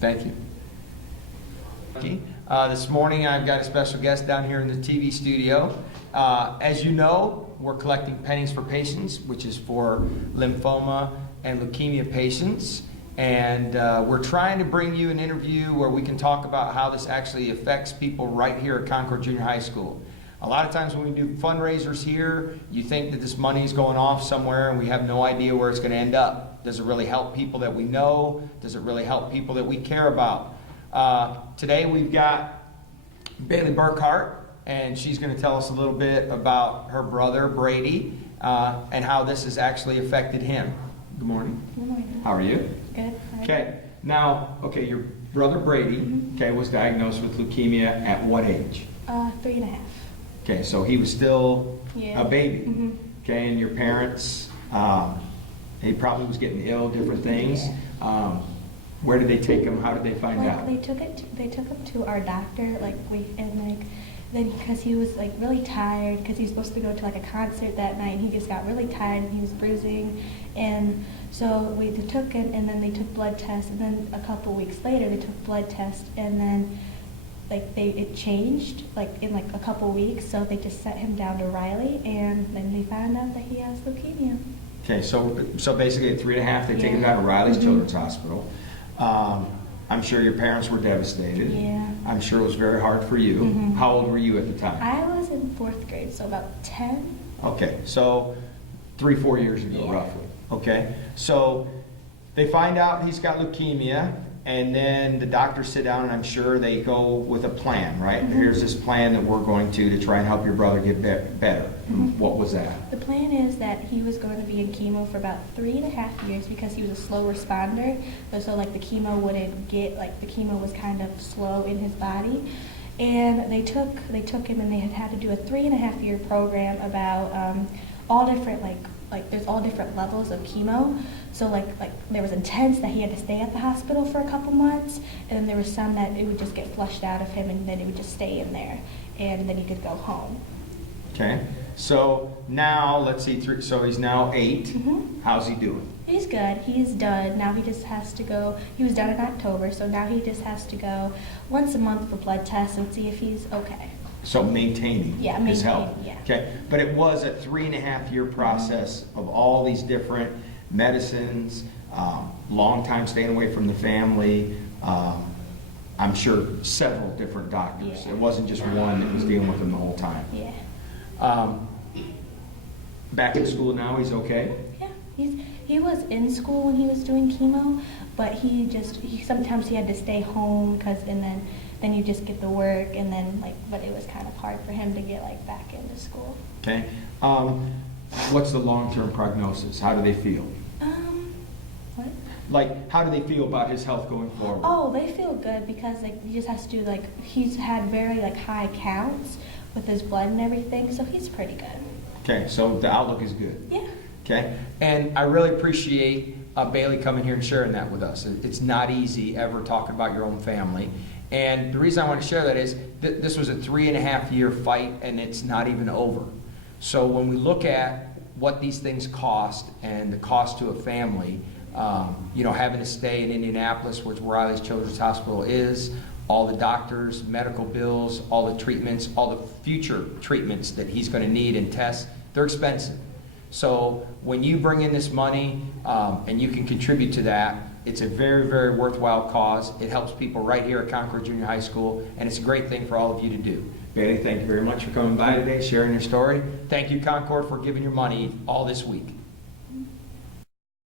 Thank you. This morning I've got a special guest down here in the TV studio. As you know, we're collecting pennies for patients, which is for lymphoma and leukemia patients. And we're trying to bring you an interview where we can talk about how this actually affects people right here at Concord Junior High School. A lot of times when we do fundraisers here, you think that this money is going off somewhere and we have no idea where it's going to end up. Does it really help people that we know? Does it really help people that we care about? Today we've got Bailey Burkhart, and she's going to tell us a little bit about her brother Brady and how this has actually affected him. Good morning. Good morning. How are you? Good. Okay. Now, your brother Brady, was diagnosed with leukemia at what age? 3.5. Okay, so he was still a baby. Mm-hmm. Okay, and your parents, he probably was getting ill, different things. Yeah. Where did they take him? How did they find out? They took him to our doctor, then because he was really tired, because he was supposed to go to a concert that night, and he just got really tired and he was bruising, and so we took him, and then they took blood tests, and then a couple weeks later they took blood tests, and then it changed in a couple weeks, so they just sent him down to Riley, and then they found out that he has leukemia. Okay, so basically at 3.5 they take him down to Riley's Children's Hospital. I'm sure your parents were devastated. Yeah. I'm sure it was very hard for you. Mm-hmm. How old were you at the time? I was in 4th grade, so about 10. Okay, so 3-4 years ago, Yeah. roughly. Okay, so they find out he's got leukemia, and then the doctors sit down, and I'm sure they go with a plan, right? Mm-hmm. Here's this plan that we're going to try and help your brother get better. Mm-hmm. What was that? The plan is that he was going to be in chemo for about 3.5 years because he was a slow responder. But so the chemo wouldn't get, the chemo was kind of slow in his body. And they took him, and they had to do a 3.5-year program about all different, there's all different levels of chemo. So there was intense that he had to stay at the hospital for a couple months, and then there was some that it would just get flushed out of him, and then it would just stay in there, and then he could go home. Okay, so now let's see, so he's now 8. Mm-hmm. How's he doing? He's good. He's done. Now he just has to go. He was done in October, so now he just has to go once a month for blood tests and see if he's okay. So maintaining his health. Yeah. Okay, but it was a 3.5-year process of all these different medicines, long time staying away from the family. I'm sure several different doctors. Yeah. It wasn't just one that was dealing with him the whole time. Yeah. Back in school now, he's okay? Yeah. He was in school when he was doing chemo, but he sometimes he had to stay home and then you just get the work, and then but it was kind of hard for him to get back into school. Okay. What's the long-term prognosis? How do they feel? What? How do they feel about his health going forward? Oh, they feel good because he just has to do he's had very high counts with his blood and everything, so he's pretty good. Okay, so the outlook is good. Yeah. Okay, and I really appreciate Bailey coming here and sharing that with us. It's not easy ever talking about your own family. And the reason I want to share that is this was a 3.5-year fight, and it's not even over. So when we look at what these things cost and the cost to a family, having to stay in Indianapolis, which Riley's Children's Hospital is, all the doctors, medical bills, all the treatments, all the future treatments that he's going to need and tests, they're expensive. So when you bring in this money and you can contribute to that, it's a very, very worthwhile cause. It helps people right here at Concord Junior High School, and it's a great thing for all of you to do. Bailey, thank you very much for coming by today, sharing your story. Thank you, Concord, for giving your money all this week.